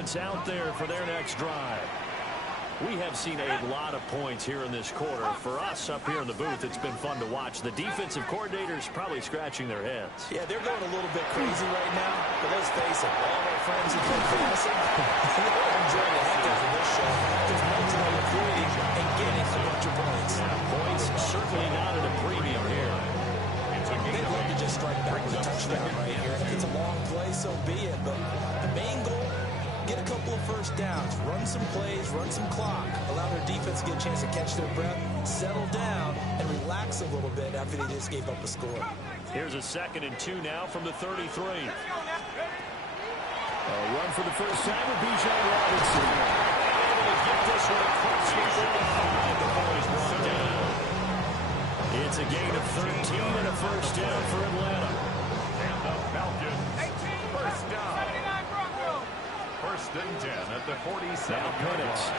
offense out there for their next drive. We have seen a lot of points here in this quarter. For us up here in the booth, it's been fun to watch. The defensive coordinators probably scratching their heads. Yeah, they're going a little bit crazy right now. But let's face it, all of our friends who play fantasy, they're enjoying the heck out of this show. There's multiple recruiting and getting a bunch of points. Yeah, points certainly not at a premium here. They'd love to just strike back with a touchdown right here. If it's a long play, so be it. But the main goal, get a couple of first downs, run some plays, run some clock, allow their defense to get a chance to catch their breath, settle down, and relax a little bit after they just gave up a score. Here's a 2nd and 2 now from the 33. A run for the first time with Bijan Robinson. Able to get this one across the 45 before he's brought down. It's a gain of 13 and a first down for Atlanta. And the Falcons, first down. 1st and 10 at the 47-yard line.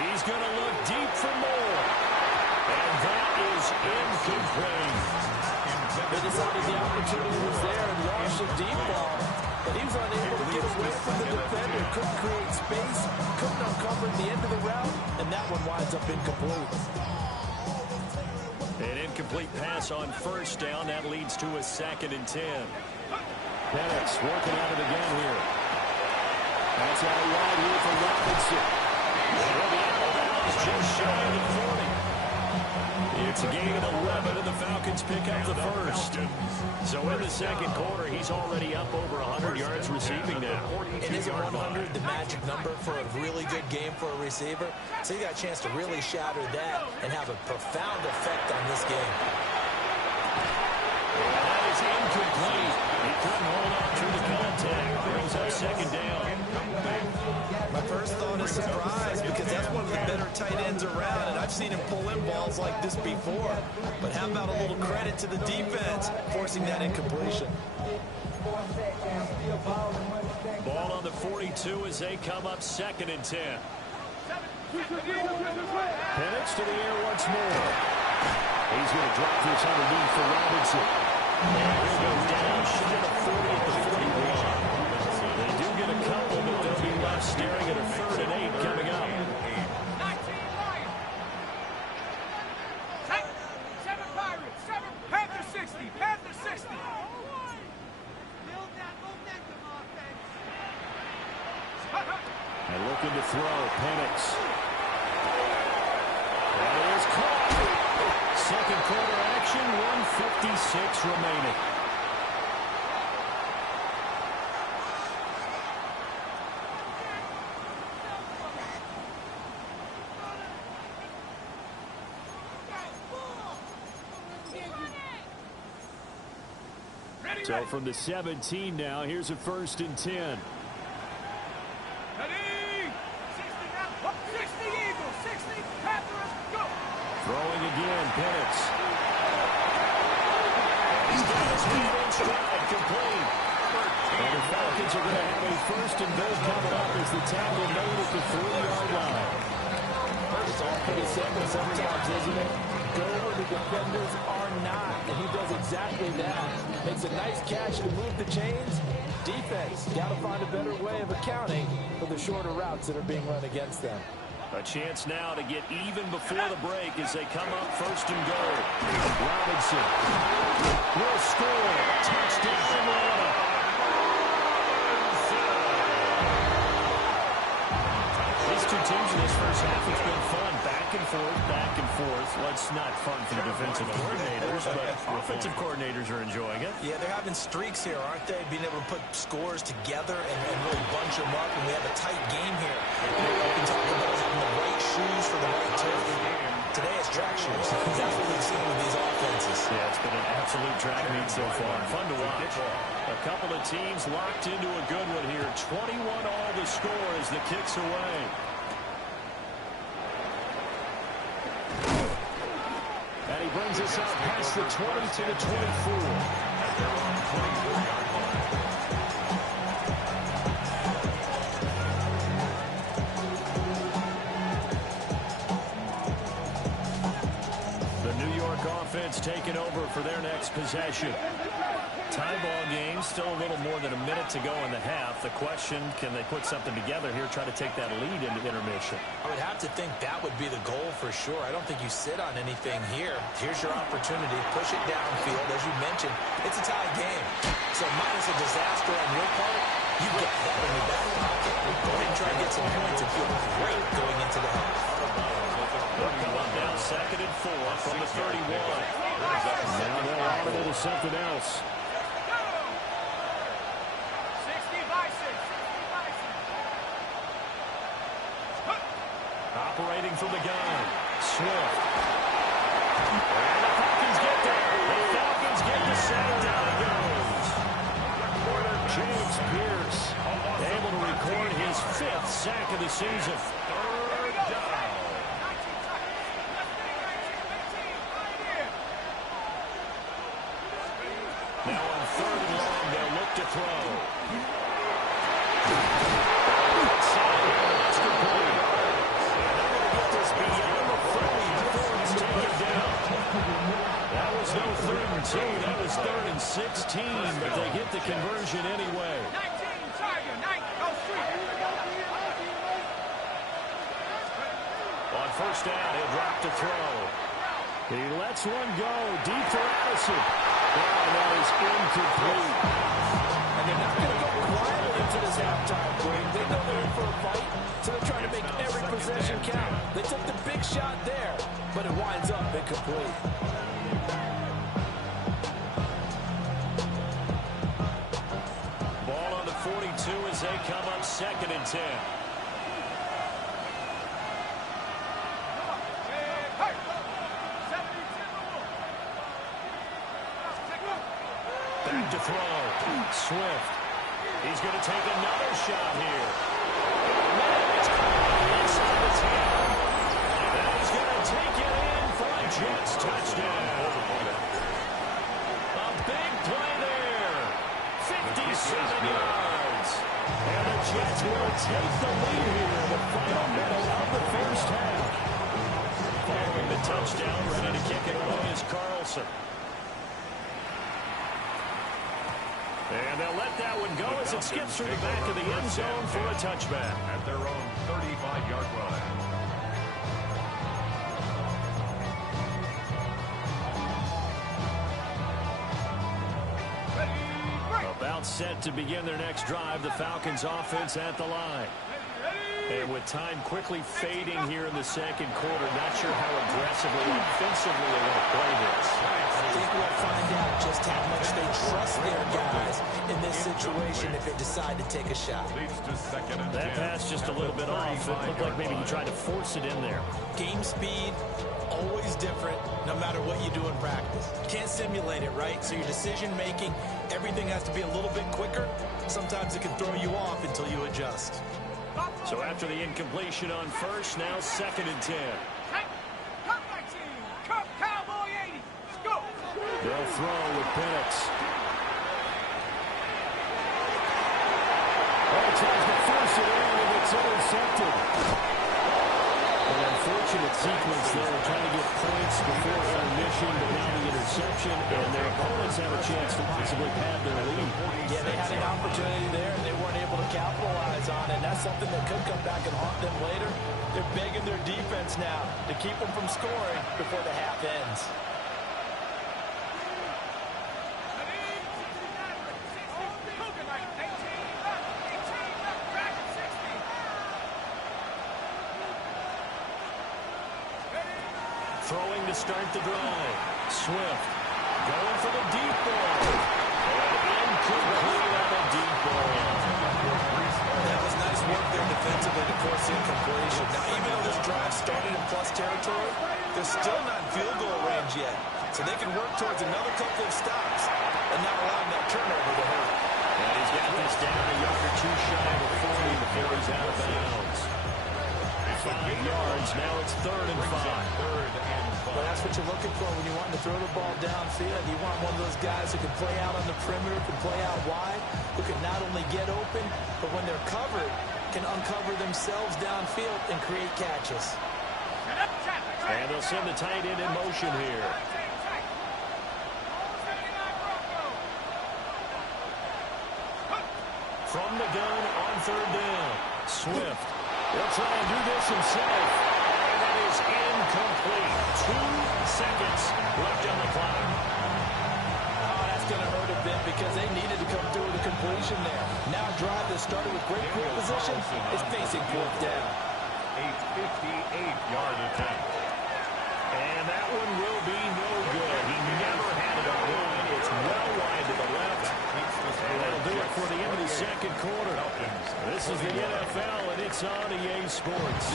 He's going to look deep for more. And that is incomplete. They decided the opportunity was there and launched a deep ball, but he was unable to get away from the defender. Couldn't create space, couldn't uncover the end of the route, and that one winds up incomplete. An incomplete pass on first down. That leads to a 2nd and 10. Penix working at it again here. That's out wide here for Robinson. He'll be out of bounds just shy of the 40. It's a gain of 11, and the Falcons pick up the first. So in the 2nd quarter, he's already up over 100 yards receiving now. And isn't 100 the magic number for a really good game for a receiver? So you got a chance to really shatter that and have a profound effect on this game. That is incomplete. He couldn't hold on through the contact. Brings up 2nd down. My first thought is surprise because that's one of the better tight ends around, and I've seen him pull in balls like this before. But how about a little credit to the defense forcing that incompletion? Ball on the 42 as they come up 2nd and 10. Penix to the air once more. He's going to drop this underneath for Robinson. And he'll go down short of 40 at the 41. They do get a couple, but they'll be left staring at a 3rd and 8 coming up. 7 Pirates, 7 Panther 60, Panther 60. Build that momentum offense. And looking to throw, Penix. That is caught. 2nd quarter action, 1:56 remaining. So from the 17 now, here's a 1st and 10. Ready? 60 Eagles, 60 Panthers, go! Throwing again, Penix. He's got his feet in stride, complete. And the Falcons are going to have a 1st and goal coming up as the tackle made at the 3-yard line. It's all pretty simple sometimes, isn't it? Go where the defenders are not, and he does exactly that. Makes a nice catch to move the chains. Defense, got to find a better way of accounting for the shorter routes that are being run against them. A chance now to get even before the break as they come up 1st and goal. Robinson will score. Touchdown, Atlanta. These two teams in this first half, it's been fun. Back and forth, back and forth. Well, it's not fun for the defensive coordinators, but offensive coordinators are enjoying it. Yeah, they're having streaks here, aren't they? Being able to put scores together and really bunch them up, and we have a tight game here. You know, we talk about having the right shoes for the right turf. Today it's track shoes. That's what we've seen with these offenses. Yeah, it's been an absolute track meet so far. Fun to watch. A couple of teams locked into a good one here. 21 all the score as the kick's away. And he brings us out past the 20 to the 24. The New York offense taking over for their next possession. Tie ball game, still a little more than a minute to go in the half. The question, can they put something together here, try to take that lead into intermission? I would have to think that would be the goal for sure. I don't think you sit on anything here. Here's your opportunity. Push it downfield. As you mentioned, it's a tie game. So minus a disaster on your part, you get that in your back pocket. Go ahead and try to get some points and feel great going into the half. Come on down, 2nd and 4 from the 31. Now they'll audible to something else. 60 by 6. Operating from the gun. Swift. And the Falcons get there. The Falcons get the center. Down he goes. James Pierce able to record his 5th sack of the season. Now on 3rd and long, they'll look to throw. That's complete. They're going to get this beyond the 30 before it's taken down. That was no 3rd and 2. That was 3rd and 16, but they get the conversion anyway. 19, Tiger, 9, go straight. On 1st down, he'll drop to throw. He lets one go deep for Addison. And that is incomplete. And they're not going to go quietly into this halftime break. They know they're in for a fight, so they're trying to make every possession count. They took the big shot there, but it winds up incomplete. Ball on the 42 as they come up 2nd and 10. Back to throw. Swift. He's going to take another shot here. It's inside the 10. And he's going to take it in for a Jets touchdown. A big play there. 57 yards. And the Jets will take the lead here in the final minute of the 1st half. Following the touchdown, ready to kick it away is Carlson. And they'll let that one go as it skips through the back of the end zone for a touchback. At their own 35-yard line. About set to begin their next drive, the Falcons offense at the line. And with time quickly fading here in the 2nd quarter, not sure how aggressively or offensively they want to play this. I think we'll find out just how much they trust their guys in this situation if they decide to take a shot. Leads to 2nd and 10. That pass just a little bit off. It looked like maybe he tried to force it in there. Game speed, always different, no matter what you do in practice. You can't simulate it, right? So your decision-making, everything has to be a little bit quicker. Sometimes it can throw you off until you adjust. So after the incompletion on 1st, now 2nd and 10. Come 19, come Cowboy 80, let's go. They'll throw with Penix. Tries to force it in, and it's intercepted. An unfortunate sequence there, trying to get points before intermission, but now the interception, and their opponents have a chance to possibly pad their lead. Yeah, they had an opportunity there, and they weren't able to capitalize on it. That's something that could come back and haunt them later. They're begging their defense now to keep them from scoring before the half ends. Throwing to start the drive. Swift going for the deep ball. And incomplete on the deep ball. That was nice work there defensively to force the incompletion. Now, even though this drive started in plus territory, they're still not in field goal range yet. So they can work towards another couple of stops and not allowing that turnover to hurt. And he's got this down a yard or two shy of 40 before he's out of bounds. 5 yards, now it's 3rd and 5. Well, that's what you're looking for when you want to throw the ball downfield. You want one of those guys who can play out on the perimeter, can play out wide, who can not only get open, but when they're covered, can uncover themselves downfield and create catches. And they'll send the tight end in motion here. from the gun on third down. Swift will try and do this himself. And that is incomplete. 2 seconds left on the clock. Oh, that's going to hurt a bit because they needed to come through with a completion there. Now a drive that started with great field position is facing fourth down. A 58-yard attempt. And that one will be no good. He never had it on line. It's well wide to the left. And that'll do it for the end of the second quarter. This is the NFL, and it's on EA Sports.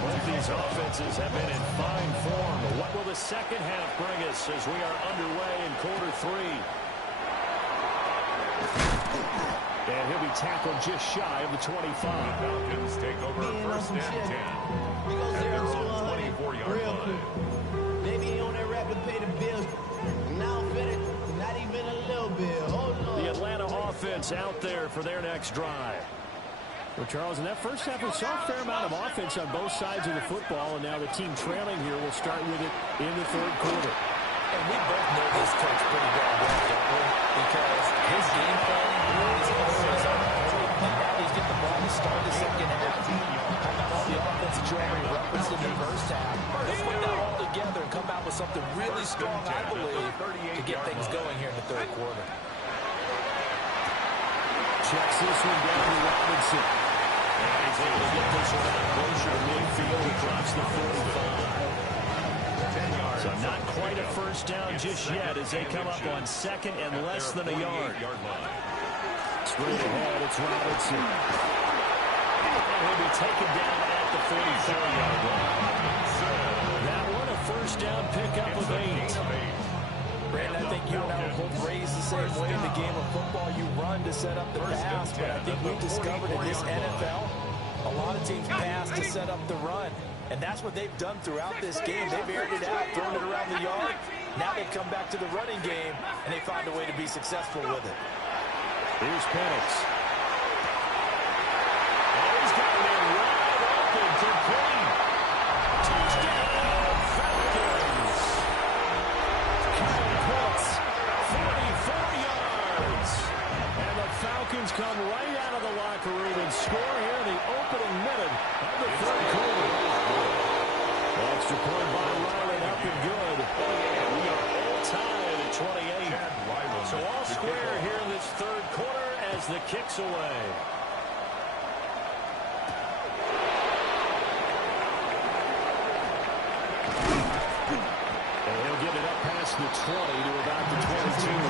Both these offenses have been in fine form. What will the second half bring us as we are underway in quarter 3? And he'll be tackled just shy of the 25. Falcons take over first and 10. At their own 24-yard line. Maybe he on that rapid pay the bills. Now fit it, not even a little bit. Oh, no. The Atlanta offense out there for their next drive. Well, Charles, in that first half, we saw a fair amount of offense on both sides of the football, and now the team trailing here will start with it in the third quarter. And we both know this coach pretty darn well, don't we? Because his game plan is always on point. And now he's getting the ball to start the second half. How about all the offense that you already referenced in the first half? Let's put that all together and come out with something really strong, I believe, to get things going here in the third quarter. Checks this one down to Robinson. And he's able to get this one out closer to midfield across the 45. So not quite a first down just yet as they come up on second and less than a yard. Straight ahead, it's Robinson. And he'll be taken down at the 44-yard line. That one a first down pickup of 8. Brandon, I think you and I were both raised the same way in the game of football. You run to set up the pass, but I think we've discovered in this NFL, a lot of teams pass to set up the run. And that's what they've done throughout this game. They've aired it out, thrown it around the yard. Now they've come back to the running game, and they found a way to be successful with it. Here's Penix. And he's got it wide open to Green. Touchdown, Falcons. Kyle Pitts, 44 yards. And the Falcons come right out of the locker room and score here in the opening minute of the third quarter. Extra point by Ryland, up and good. And we are all tied at 28. So all square here in this third quarter as the kick's away. And he'll get it up past the 20 to about the 22.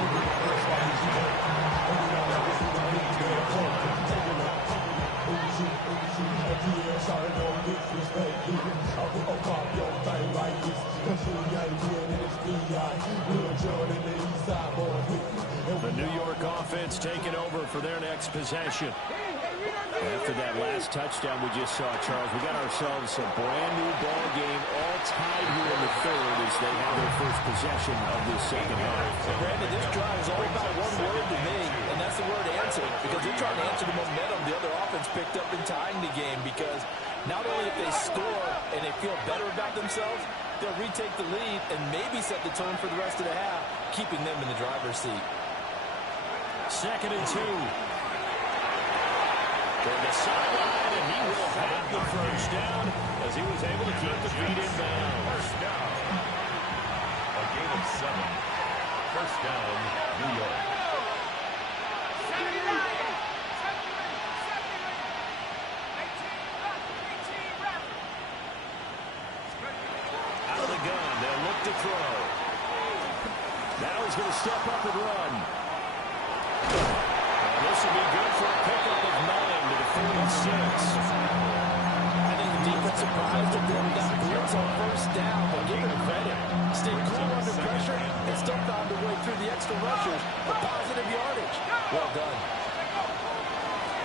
The New York offense taking over for their next possession. After that last touchdown we just saw, Charles, we got ourselves a brand new ball game, all tied here in the third as they have their first possession of this second half. Brandon, this drive is all about one word to me, and that's the word answer, because they're trying to answer the momentum the other offense picked up in tying the game, because not only if they score and they feel better about themselves, they'll retake the lead and maybe set the tone for the rest of the half, keeping them in the driver's seat. 2nd and 2. From the sideline, and he will have the first down as he was able to keep the feet in bounds. First down. A gain of 7. First down, New York. Out of the gun, they'll look to throw. Now he's going to step up and run. And this will be good for a pickup of 9 to the 46. I think the defense surprised them. That blitz on first down, but give him credit. Stayed cool under pressure and still found a way through the extra rushers for positive yardage. Well done.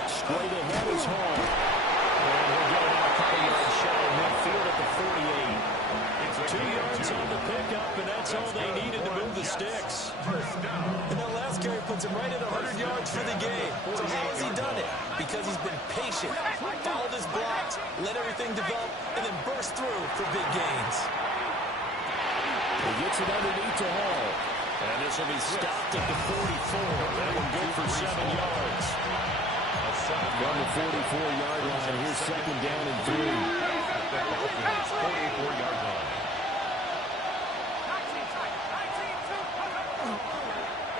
Straight ahead is Hall. And he'll get it out a couple yards shy of midfield at the 48. 2 yards on the pickup, and that's all they needed to move the sticks. And that last carry puts him right at 100 yards for the game. So how has he done it? Because he's been patient, followed his blocks, let everything develop, and then burst through for big gains. He gets it underneath to Hall. And this will be stopped at the 44. That one good for 7 yards. From the 44-yard line, here's second down and 3. 44-yard line.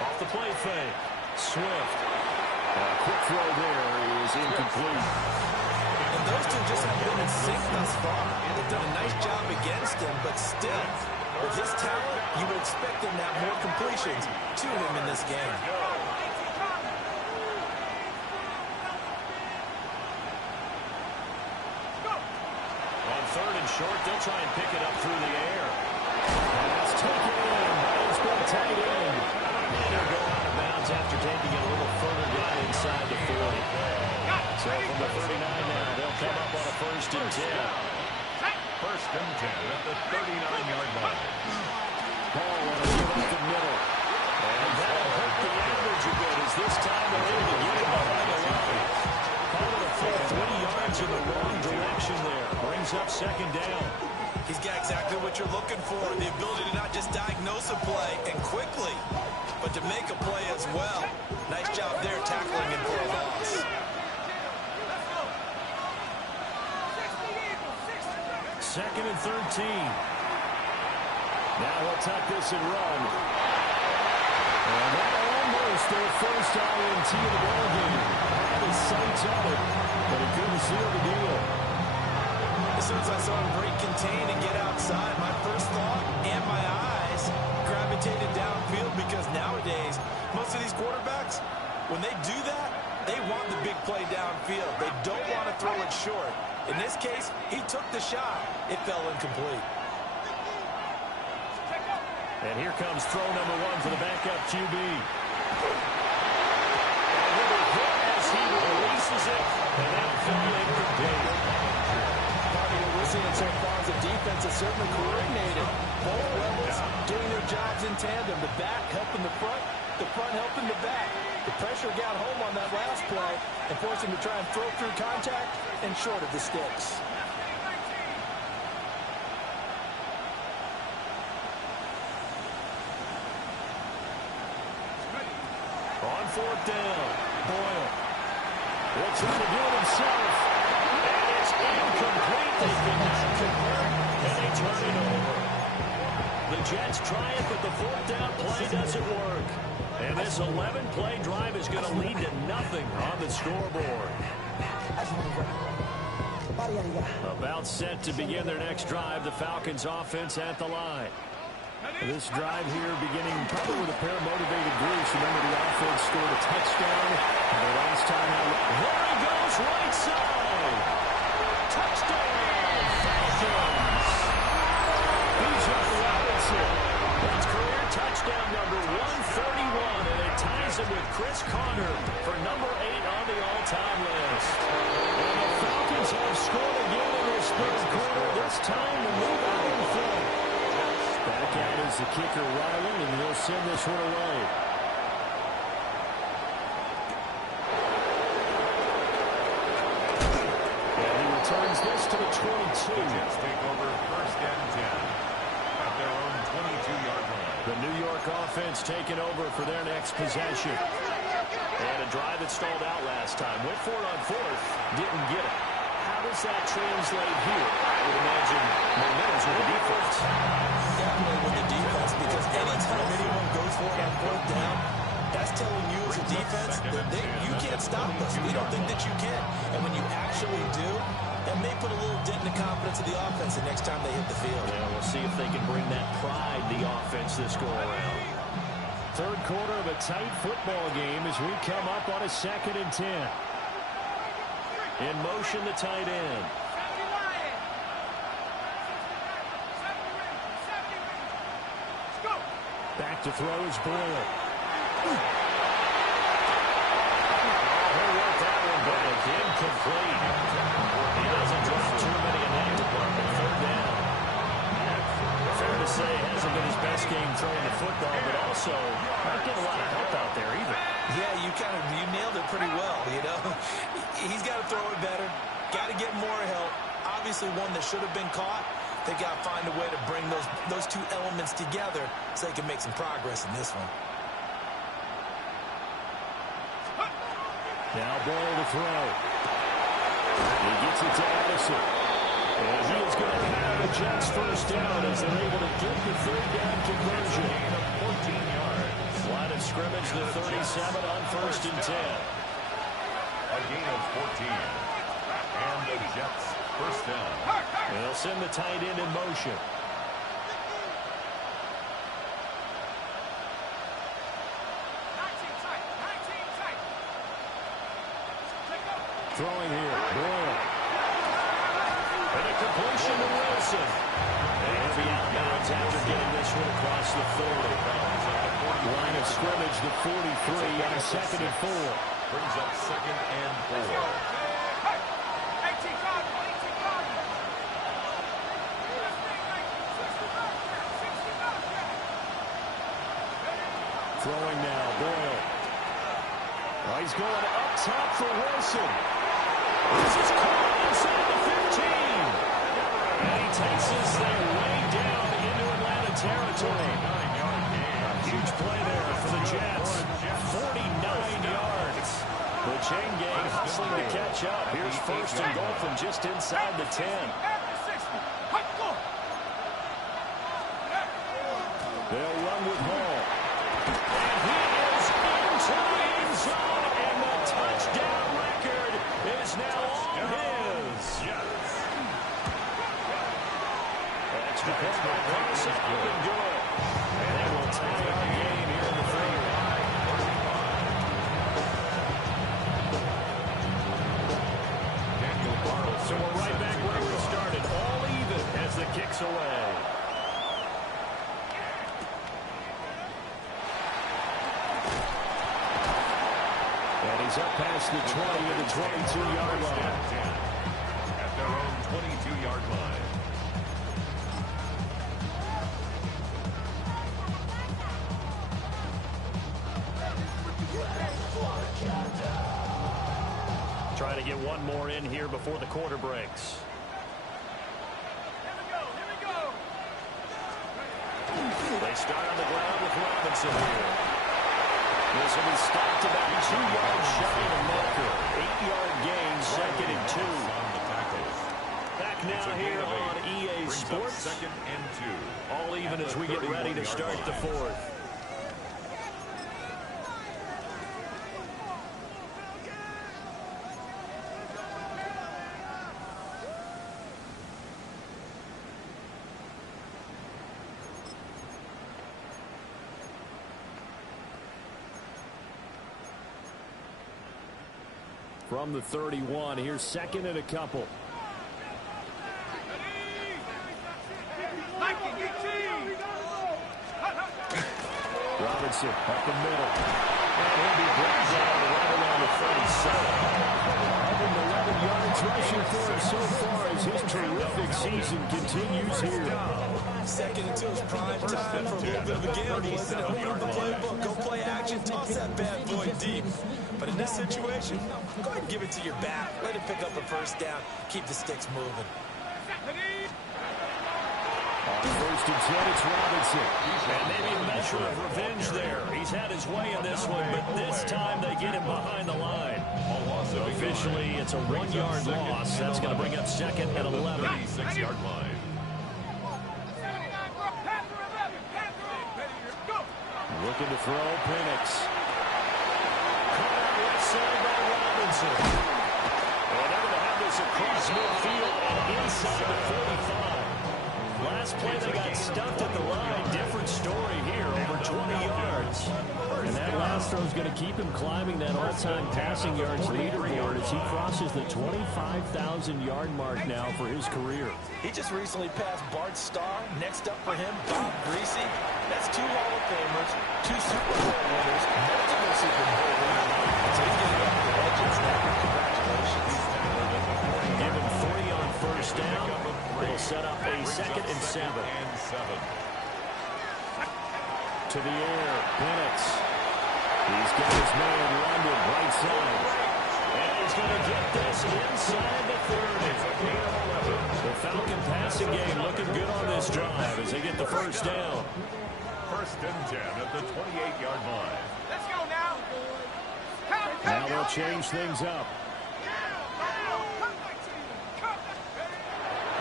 Off the play fake. Swift. Quick throw there is incomplete. And those two just have been in sync thus far. They've done a nice job against him, but still, with his talent, you would expect him to have more completions to him in this game. On third and short, they'll try and pick it up through the air. And that's taken in. It's been tight end. And they'll go out of bounds after taking it a little further down inside the 40. So from the 39 now, they'll come up on a first and 10. First and 10 at the 39-yard line. Ball on a give up the middle. And that'll hurt the average a bit as this time they're able to get it behind the line. Call it a full 3 yards in the wrong direction there. Brings up second down. He's got exactly what you're looking for, the ability to not just diagnose a play and quickly, but to make a play as well. Nice job there tackling him for a loss. Second and 13. Now he'll tuck this and run. And that almost their first INT of the ball game. Had his sights on it, but he couldn't seal the deal. As soon as I saw him break contain and get outside, my first thought and my eyes gravitated downfield because nowadays, most of these quarterbacks, when they do that, they want the big play downfield. They don't want to throw it short. In this case, he took the shot. It fell incomplete. And here comes throw number 1 for the backup QB. And with a hit as he releases it, and that'll fall incomplete. Probably what we're seeing so far is the defense is certainly coordinated. Both levels doing their jobs in tandem. The back helping the front helping the back. The pressure got home on that last play and forced him to try and throw through contact and short of the sticks. On fourth down, Boyle will try to do it himself. And it's incomplete. They could not convert, and they turn it over. The Jets try it, but the fourth down play doesn't work. And this 11-play drive is going to lead to nothing on the scoreboard. About set to begin their next drive, the Falcons offense at the line. This drive here beginning probably with a pair of motivated groups. Remember, the offense scored a touchdown the last time out. There he goes, right side. Touchdown, Falcons. Bijan Robinson. That's career touchdown number 131, and it ties him with Chris Conner for number 8 on the all-time list. And the Falcons have scored again in this third quarter. This time to move out in front. Back out is the kicker, Ryland, and he'll send this one away. And he returns this to the 22. Jets take over first and 10 at their own 22-yard line. The New York offense taking over for their next possession. And a drive that stalled out last time. Went for it on fourth, didn't get it. How does that translate here? I would imagine momentum's with the defense. Definitely with the defense, because anytime anyone goes for it on fourth down, that's telling you as a defense that you can't stop us. We don't think that you can. And when you actually do, that may put a little dent in the confidence of the offense the next time they hit the field. Yeah, we'll see if they can bring that pride to the offense this go-around. Third quarter of a tight football game as we come up on a second and 10. In motion, the tight end. Back to throw is Boyle. He'll work that one, but it's incomplete. He doesn't drop too many in that department. Third down. Fair to say, hasn't been his best game throwing the football, but also not getting a lot of help out there either. Yeah, you nailed it pretty well, you know. He's got to throw it better, got to get more help. Obviously one that should have been caught, They got to find a way to bring those two elements together so they can make some progress in this one. Now Boyle to throw. He gets it to Addison. And he is going to have the Jets first down as they're able to get the third down conversion. 14 yards. Line of scrimmage, the 37 on 1st and 10. A gain of 14. And the Jets first down. They'll send the tight end in motion. Throwing here, Boyle. And a completion to Wilson. And he'll be out of bounds after getting this one across the 40. Line of scrimmage, the 43 on a 2nd and 4. Brings up 2nd and 4. Throwing now, Boyle. Oh, he's going up top for Wilson. This is caught inside the 15. And he takes this thing way down into Atlanta territory. Huge play there for the Jets. 49 yards. The chain gang hustling to catch up. Here's 1st and goal from just inside the 10. They'll run with Hall. And he is into the end zone, and the touchdown record is now on his. That's because my pass up and good. And that will tie our game here in the third. So we're right back where we started, all even as the kick's away. He's up past the 20 to the 22-yard line. At their own 22-yard line. Trying to get one more in here before the quarter breaks. They start on the ground with Robinson here. This will be stopped about 2 yards shy of the marker. 8-yard gain, 2nd and 2. Back now here on EA Sports. 2nd and 2. All even as we get ready to start the 4th. From the 31, here's 2nd and a couple. Robinson up the middle. And he'll be brought down right around the 37. 111 yards rushing for him so far as his terrific season continues here. 2nd and 2 is prime time for a little bit of a gamble, isn't it? Open up the playbook, go play action, toss that bad boy deep. But in this situation, go ahead and give it to your back. Let it pick up a first down. Keep the sticks moving. On 1st and 10, it's Robinson. And maybe a measure of revenge there. He's had his way in this one, but this time they get him behind the line. Officially, it's a 1-yard loss. That's going to bring up 2nd and 11. 36-yard line. Looking to throw, Penix. Caught out left side by Robinson. And they're going to have this across midfield and inside the 45. Last play they got stuffed at the line. Different story here, over 20 yards. And that last throw is going to keep him climbing that all-time passing yards leaderboard as he crosses the 25,000-yard mark now for his career. He just recently passed Bart Starr. Next up for him, Bob Greasy. That's 2 Hall of Famers, 2 Super Bowl winners, multiple Super Bowl winners. So he's getting up to legends now. Congratulations. Give him 3 on 1st down. It'll set up a 2nd and 7. To the air, Penix. He's got his man London right side. And he's going to get this inside the 30. The Falcon passing game looking good on this drive as they get the first down. First and 10 at the 28-yard line. Let's go now. Now they'll change things up.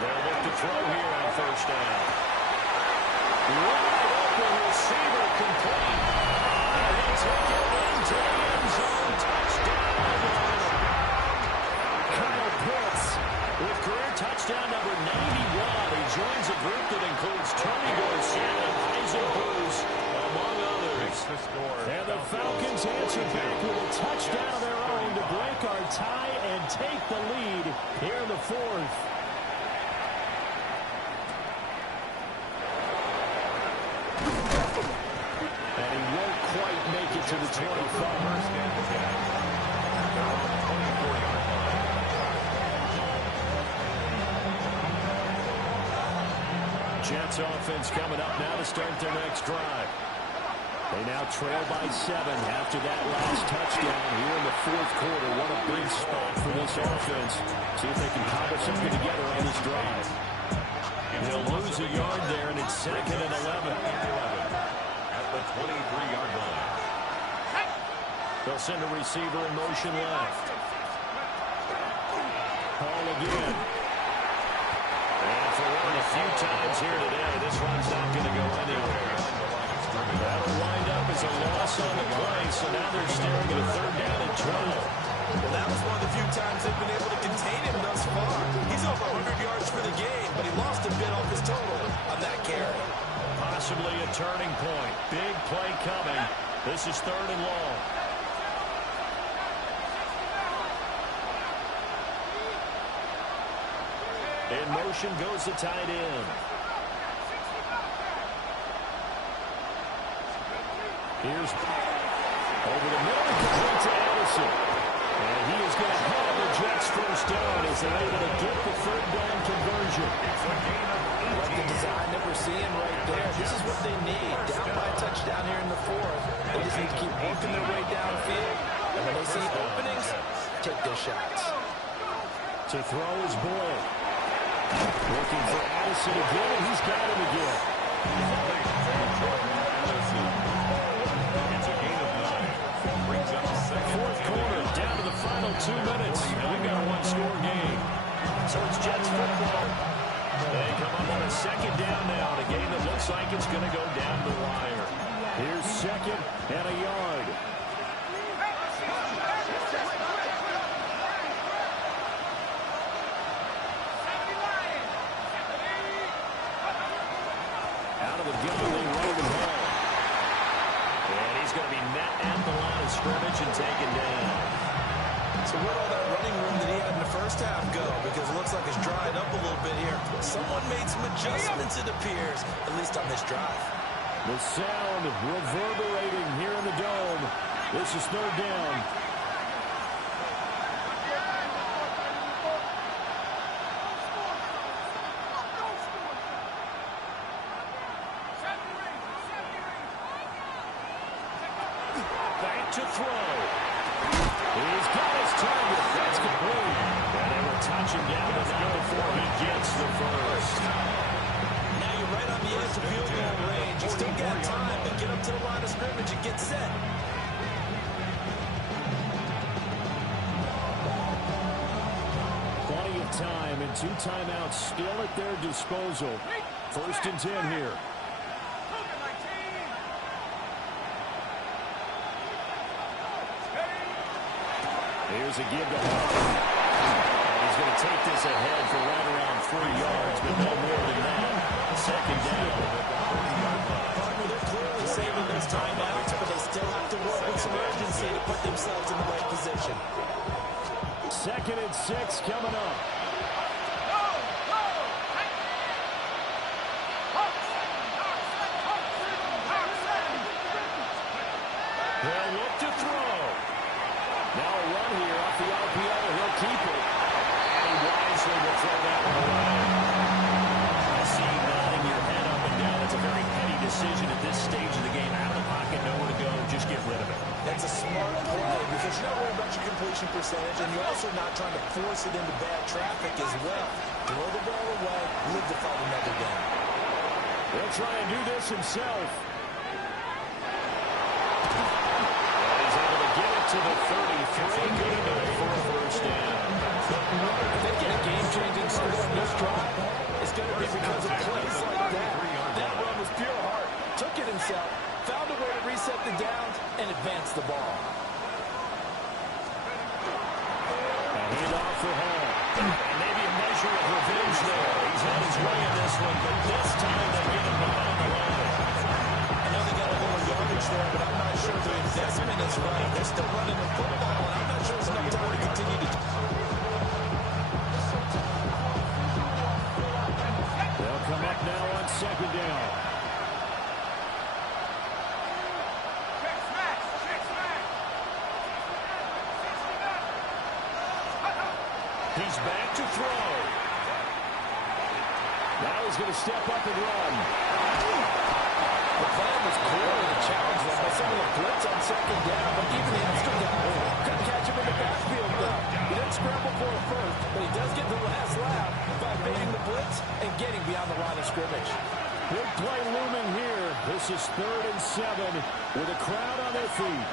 They'll look to throw here on first down. Wide open receiver complete. And he'll take it into the end zone. Touchdown. Kyle Pitts with career touchdown number 91. He joins a group that includes Tony Dorsett and Isaac Bruce, among others. And the Falcons answer back with a touchdown of their own to break our tie and take the lead here in the fourth. And he won't quite make it to the 25. Jets offense coming up now to start their next drive. They now trail by 7 after that last touchdown here in the fourth quarter. What a big spot for this offense. See if they can cobble something together on this drive. They'll lose a yard there, and it's 2nd and 11. At the 23-yard line. They'll send a receiver in motion left. Hall again. And for one, a few times here today, this one's not going to go anywhere. That'll wind up as a loss on the play, so now they're staring at a 3rd down and 12. Well, that was one of the few times they've been able to contain him thus far. He's over 100 yards for the game, but he lost a bit off his total on that carry. Possibly a turning point. Big play coming. This is 3rd and long. In motion goes the tight end. Here's over the middle, complete to Addison. And he is going to have the Jets first down as they're able to get the 3rd down conversion. Like the design that we're seeing right there. This is what they need. Down by a touchdown here in the fourth. They just need to keep working their way downfield. And when they see openings, take their shots. To throw is Boyd. Looking for Addison again, and he's got him again. It's a gain of 9. Brings up a second. Fourth quarter, down to the final 2 minutes, and we've got a one-score game. So it's Jets football. They come up on a 2nd down now in a game that looks like it's going to go down the wire. Here's 2nd and a yard. Out of the gun, they run him home. And he's going to be met at the line of scrimmage and taken down. So where'd all that running room that he had in the first half go? Because it looks like it's drying up a little bit here. Someone made some adjustments, it appears, at least on this drive. The sound reverberating here in the dome. This is 3rd down. Back to throw. He's got his target. That's complete. And they will touch him down to now before he gets the first. Now you're right on the edge of field goal range. You still got time to get up to the line of scrimmage and get set. Plenty of time and 2 timeouts still at their disposal. 1st and 10 here. Here's a give to Hall. And he's going to take this ahead for right around 3 yards, but no more than that. 2nd down. Partner, they're clearly saving those timeouts, but they still have to work with some urgency to put themselves in the right position. 2nd and 6 coming up. They'll look to throw. Now a run here off the RPO. He'll keep it. And he wisely will throw that one away. I see you nodding your head up and down. It's a very petty decision at this stage of the game. Out of the pocket, nowhere to go. Just get rid of it. That's a smart play because you're not worried about your completion percentage, and you're also not trying to force it into bad traffic as well. Throw the ball away, live to fight another game. He'll try and do this himself. To the 33, good enough for a first down. If they get a game-changing score on this drive, it's going to be because of plays like that. That run was pure heart. Took it himself, found a way to reset the downs, and advance the ball. A handoff for Hall. And maybe a measure of revenge there. He's had his way in this one, but this time they get him right on the line. I know they got a little yardage there, but I'm not sure the investment is right. They're still running the football, and I'm not sure it's enough time to continue to. They'll come up now on second down. He's back to throw. Now he's going to step up and run. The plan was clearly to challenge them by some of the blitz on second down, but even the extra down couldn't catch him in the backfield, though. He didn't scramble for a first, but he does get the last laugh by evading the blitz and getting beyond the line of scrimmage. Big play looming here. This is 3rd and 7 with a crowd on their feet.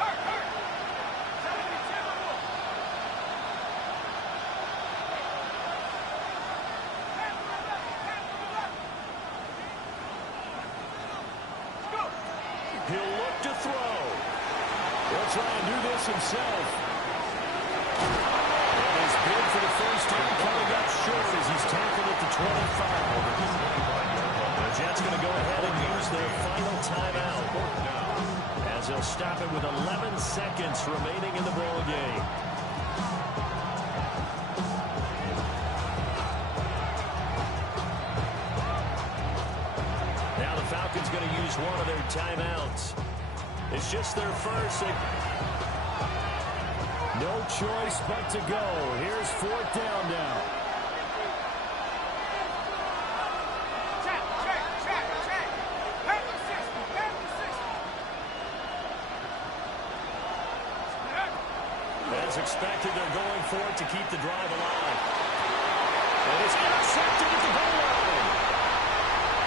He'll look to throw. He'll try and do this himself. And his bid for the first down coming up short as he's tackled at the 25. The Jets going to go ahead and use their final timeout as they'll stop it with 11 seconds remaining in the ball game. Now the Falcons going to use one of their timeouts. It's just their first. No choice but to go. Here's 4th down now. As expected, they're going for it to keep the drive alive. And it's intercepted at the goal line.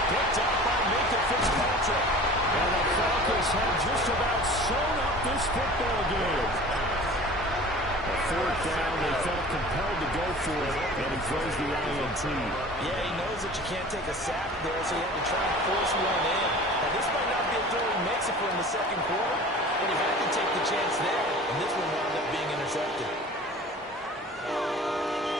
Picked up by Minka Fitzpatrick. And the Falcons have just about sewn up this football game. A 4th down, they felt compelled to go for it, and he throws the INT. Yeah, he knows that you can't take a sack there, so he had to try and force one in. Now, this might not be a throw he makes it for in the second quarter, but he had to take the chance there, and this one wound up being intercepted.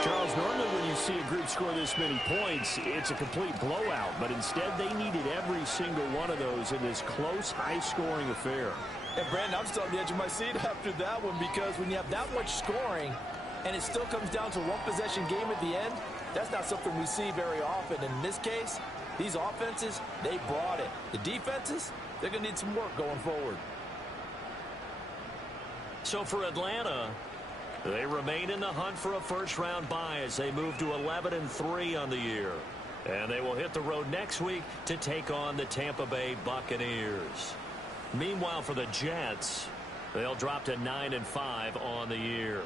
Charles, normally when you see a group score this many points, it's a complete blowout, but instead they needed every single one of those in this close, high-scoring affair. Hey, Brandon, I'm still on the edge of my seat after that one because when you have that much scoring and it still comes down to a one-possession game at the end, that's not something we see very often. And in this case, these offenses, they brought it. The defenses, they're going to need some work going forward. So for Atlanta, they remain in the hunt for a first-round bye as they move to 11-3 on the year. And they will hit the road next week to take on the Tampa Bay Buccaneers. Meanwhile, for the Jets, they'll drop to 9-5 on the year.